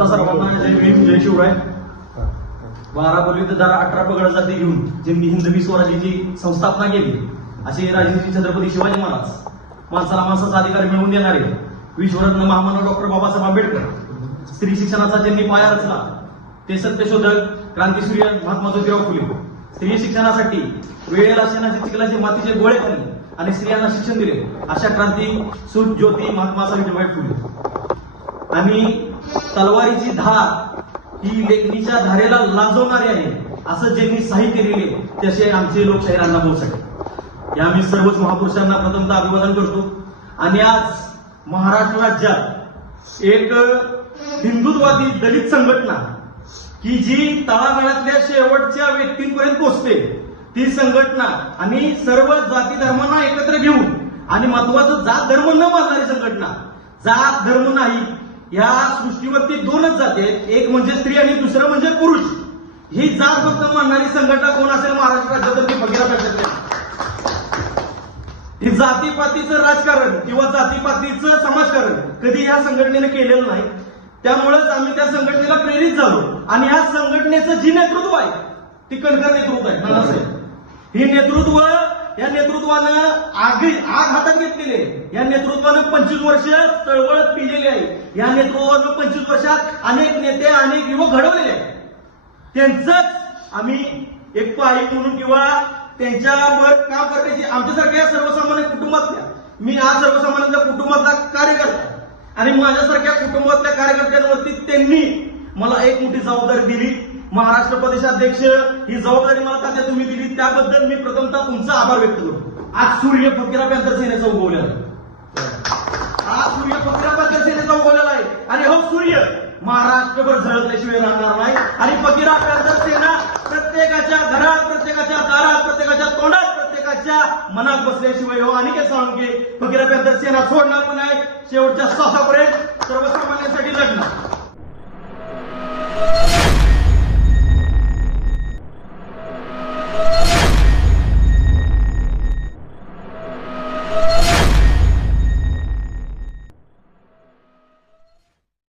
भीम जय शिवराय. बारा बोलली तर जरा अठरा पगड जाती घेऊन ज्यांनी हिंदवी स्वराज्याची संस्थापना केली. असे राजनीती छत्रपती शिवाजी महाराज. माणसाला माणसाचा अधिकार मिळवून देणारे विश्वरत्न महामानव डॉक्टर बाबासाहेब आंबेडकर. स्त्री शिक्षणाचा ज्यांनी पाया रचला ते सत्यशोधक क्रांतीसूर्य महात्मा ज्योतिराव फुले. स्त्री शिक्षणासाठी वेळेला शेणाचे चिखलाचे मातीचे गोळे खाली आणि स्त्रियांना शिक्षण दिले अशा क्रांती सूत ज्योती महात्मा सावित्रीबाई फुले. आणि तलवारीची धार ही लेखणीच्या धारेला लाजवणारी आहे. असं ज्यांनी साहित्य लिहिले तसे आमचे लोकशाही अण्णाभाऊ या आम्ही सर्वच महापुरुषांना प्रथमतः अभिवादन करतो. आणि आज महाराष्ट्र राज्यात एक हिंदुत्ववादी दलित संघटना की जी तळागाळातल्या शेवटच्या व्यक्तींपर्यंत पोहोचते. ती संघटना आणि सर्व जाती धर्मांना एकत्र घेऊन आणि महत्वाचं जात धर्म न मानणारी संघटना. जात धर्म नाही या सृष्टीवरती दोनच जाते एक म्हणजे स्त्री आणि दुसरं म्हणजे पुरुष. ही जात फक्त मानणारी संघटना कोण असेल? महाराष्ट्र राज्यात ती भगीरथ पाहिजे हे जातीपातीचं राजकारण किंवा जातीपातीचं समाजकारण कधी या संघटनेने केलेलं नाही. त्यामुळेच आम्ही त्या संघटनेला प्रेरित झालो. आणि ह्या संघटनेचं जी नेतृत्व आहे ती कणकर नेतृत्व आहे. नानासाहेब ही नेतृत्व या नेतृत्वानं आग आग हातात घेतलेले या नेतृत्वानं पंचवीस वर्ष चळवळ पिलेली आहे. या नेतृत्वानं पंचवीस वर्षात अनेक नेते अनेक युवक घडवलेले आहेत. त्यांचंच आम्ही एक पाहिजे म्हणून किंवा त्यांच्यावर काम करण्याची आमच्यासारख्या सर्वसामान्य कुटुंबातल्या मी आज सर्वसामान्यांच्या कुटुंबातला कार्यकर्ता आणि माझ्यासारख्या कुटुंबातल्या कार्यकर्त्यांवरती त्यांनी मला एक मोठी जबाबदारी दिली. महाराष्ट्र प्रदेशाध्यक्ष ही जबाबदारी मला तात्या तुम्ही दिली. त्याबद्दल मी प्रथमतः तुमचा आभार व्यक्त करतो. आज सूर्य फकीरा पॅन्थर सेनेचा उगवलेला आहे. आज सूर्य फकीरा पॅन्थर सेनेचा उगवलेला आहे. आणि हो सूर्य महाराष्ट्रभर झळकल्याशिवाय राहणार नाही. आणि फकीरा पॅन्थर सेना प्रत्येकाच्या घरात प्रत्येकाच्या दारात प्रत्येकाच्या तोंडात प्रत्येकाच्या मनात बसल्याशिवाय हो आणि काय साळुंके फकीरा पॅन्थर सेना सोडणार पण आहे. शेवटच्या श्वासापर्यंत सर्वसामान्यांसाठी लढणार.